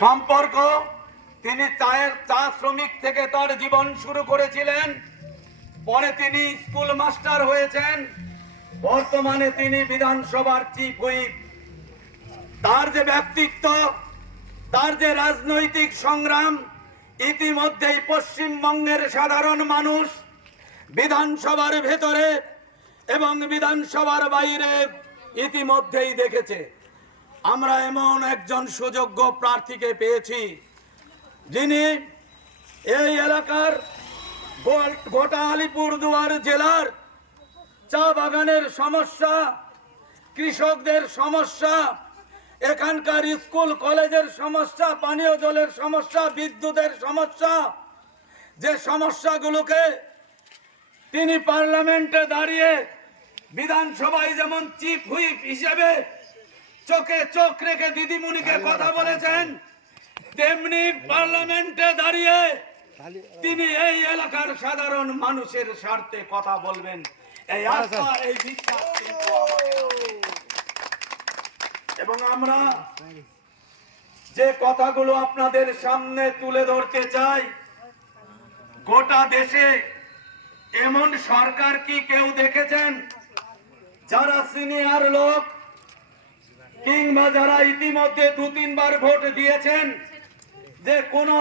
সম্পর্ক। তিনি চা শ্রমিক থেকে তার জীবন শুরু করেছিলেন, পরে তিনি স্কুল মাস্টার হয়েছেন, বর্তমানে তিনি বিধানসভার চিফ হুইপ। তার যে ব্যক্তিত্ব, তার যে রাজনৈতিক সংগ্রাম, ইতিমধ্যেই পশ্চিমবঙ্গের সাধারণ মানুষ বিধানসভার ভেতরে এবং বিধানসভার বাইরে ইতিমধ্যেই দেখেছে। আমরা এমন একজন সুযোগ্য প্রার্থীকে পেয়েছি যিনি এই এলাকার গোটা আলিপুরদুয়ার জেলার চা বাগানের সমস্যা, কৃষকদের সমস্যা, এখানকার স্কুল কলেজের সমস্যা, পানীয় জলের সমস্যা, বিদ্যুতের সমস্যা, যে সমস্যাগুলোকে তিনি পার্লামেন্টে দাঁড়িয়ে বিধানসভায় যেমন চিফ হুইপ হিসেবে চোখে চোখ রেখে দিদিমণিকে কথা বলেছেন, তেমনি পার্লামেন্টে দাঁড়িয়ে তিনি এই এলাকার সাধারণ মানুষের স্বার্থে কথা বলবেন, এই আশা, এই বিশ্বাস। এবং আমরা যে কথাগুলো আপনাদের সামনে তুলে ধরতে চাই, গোটা দেশে এমন সরকার কি কেউ দেখেছেন যারা সিনিয়র লোক কিংবা যারা ইতিমধ্যে 2-3 বার ভোট দিয়েছেন, যে কোনো